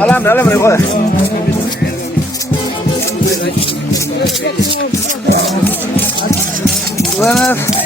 Alambre, alambre, joder. Buenas.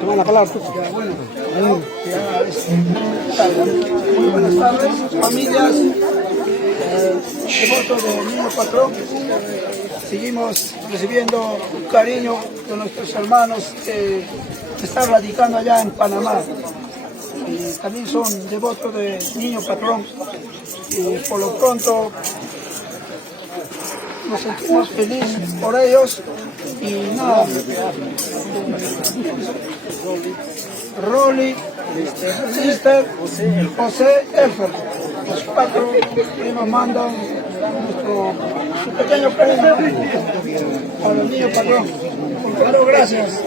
Toma la palabra. Muy buenas tardes, familias, devotos del Niño Patrón. Seguimos recibiendo un cariño de nuestros hermanos que están radicando allá en Panamá. Y también son devotos del Niño Patrón. Y por lo pronto nos sentimos felices por ellos. Y nada, Rolly, Sister, José, Elfer, los cuatro que nos mandan su pequeño premio para el Niño Patrón. Claro, gracias.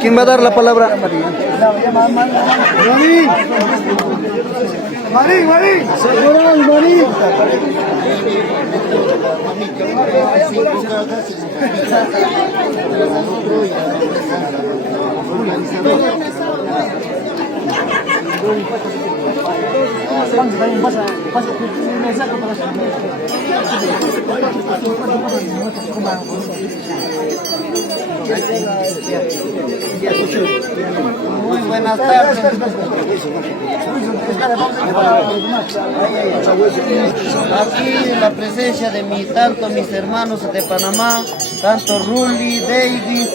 ¿Quién va a dar la palabra? Marín. Muy buenas tardes. Aquí en la presencia de tanto mis hermanos de Panamá, tanto Rulli, David,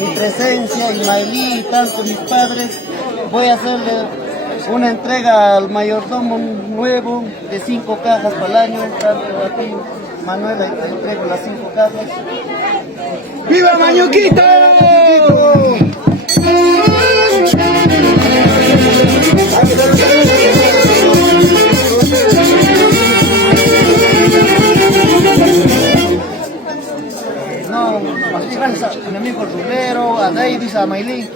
mi presencia, Ismaelí y tanto mis padres, voy a hacerle una entrega al mayordomo nuevo de 5 cajas para el año, tanto a ti, Manuela, te entrego las 5 cajas. ¡Viva Mañuquito! Gracias a mi amigo Rulero, a Davis, a Maylin.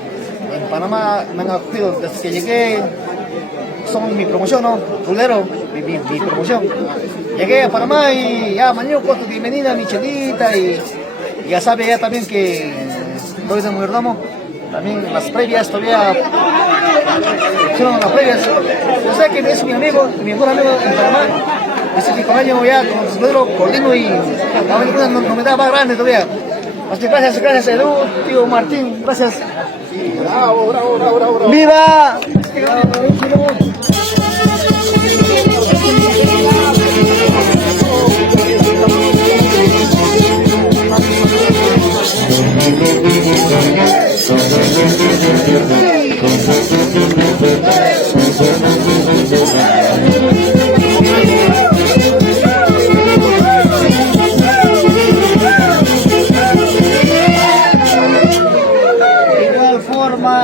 En Panamá me han acogido desde que llegué. Son mi promoción, ¿no? Rulero, mi promoción. Llegué a Panamá y ya mañana con tu bienvenida, Michelita, y ya sabe ya también que doy de mayordomo. También las previas todavía son las previas. Yo sé que es mi amigo, mi mejor amigo en Panamá. Es mi compañero ya con Rulero, Colino y la novedad más grande todavía. Así, gracias Edu, tío Martín, gracias. Bravo, bravo, bravo, bravo, bravo. ¡Viva!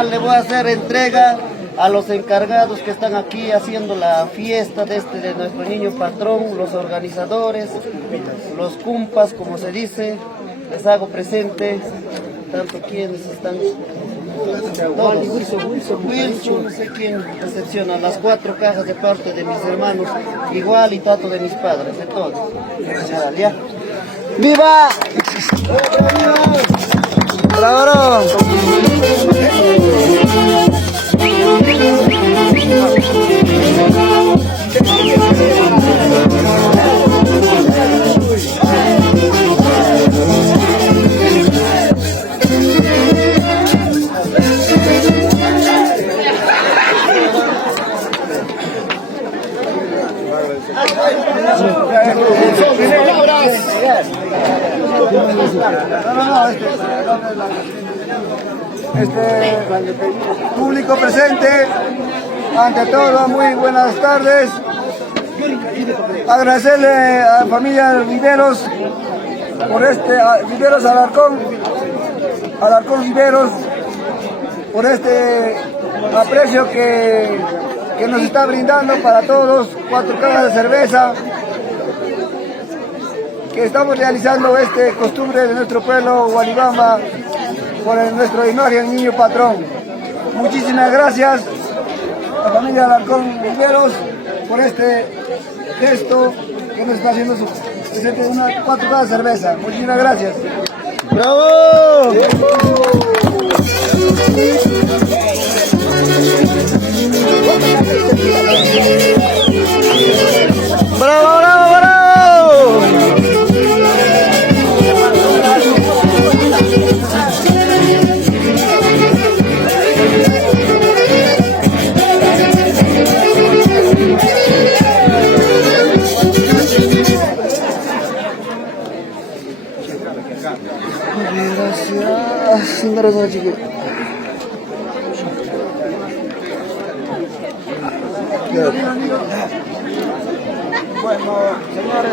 Le voy a hacer entrega a los encargados que están aquí haciendo la fiesta de nuestro niño patrón, los organizadores, los cumpas, como se dice. Les hago presente, tanto quienes están, todos. Wilson, no sé quién recepciona, las 4 cajas de parte de mis hermanos, igual y tanto de mis padres, de todos. ¿Ya? ¡Viva! ¡Bravo! Público presente, ante todo, muy buenas tardes. Agradecerle a la familia Riveros por Riveros Alarcón Riveros, por este aprecio que nos está brindando para todos, 4 cajas de cerveza, que estamos realizando costumbre de nuestro pueblo Gualibamba por nuestro imagen niño patrón. Muchísimas gracias a la familia Alarcón Riveros por este gesto que nos está haciendo presente de 4 cajas de cerveza. Muchísimas gracias. ¡Bravo! ¡Bravo, bravo, bravo! Gracias, chicos. Bueno, señores,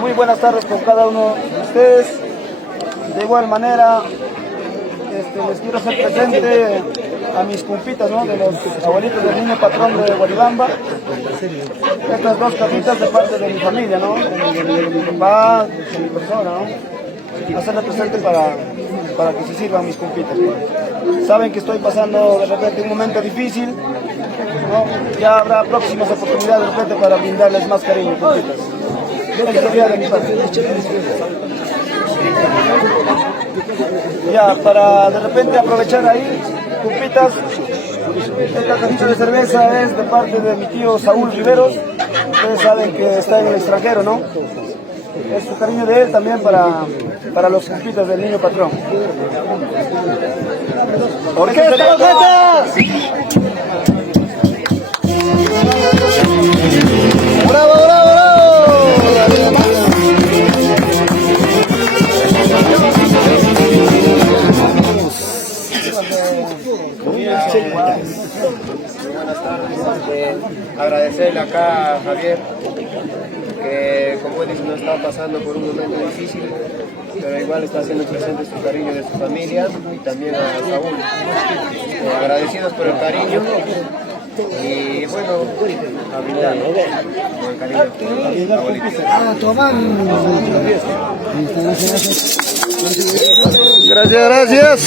muy buenas tardes con cada uno de ustedes. De igual manera, les quiero hacer presente a mis compitas, ¿no?, de los abuelitos del niño patrón de Gualibamba. Estas 2 cajitas de parte de mi familia, ¿no?, de mi papá, de mi persona, ¿no?, hacerle presente para que se sirvan mis compitas. Saben que estoy pasando de repente un momento difícil, ¿no? Ya habrá próximas oportunidades de repente para brindarles más cariño, compitas. De mi parte. Ya, para de repente aprovechar ahí, compitas, esta cajita de cerveza es de parte de mi tío Saúl Riveros. Ustedes saben que está en el extranjero, ¿no? Este cariño de él también para los compitas del niño patrón. ¡Orquesta, orquesta! ¡Bravo, bravo, bravo! Buenas tardes. Agradecerle acá a Javier, que como él dice no está pasando por un momento difícil, pero igual está haciendo presente su cariño de su familia, y también a Saúl. Agradecidos por el cariño y bueno, a brindar, ¿no?, por el cariño. Gracias.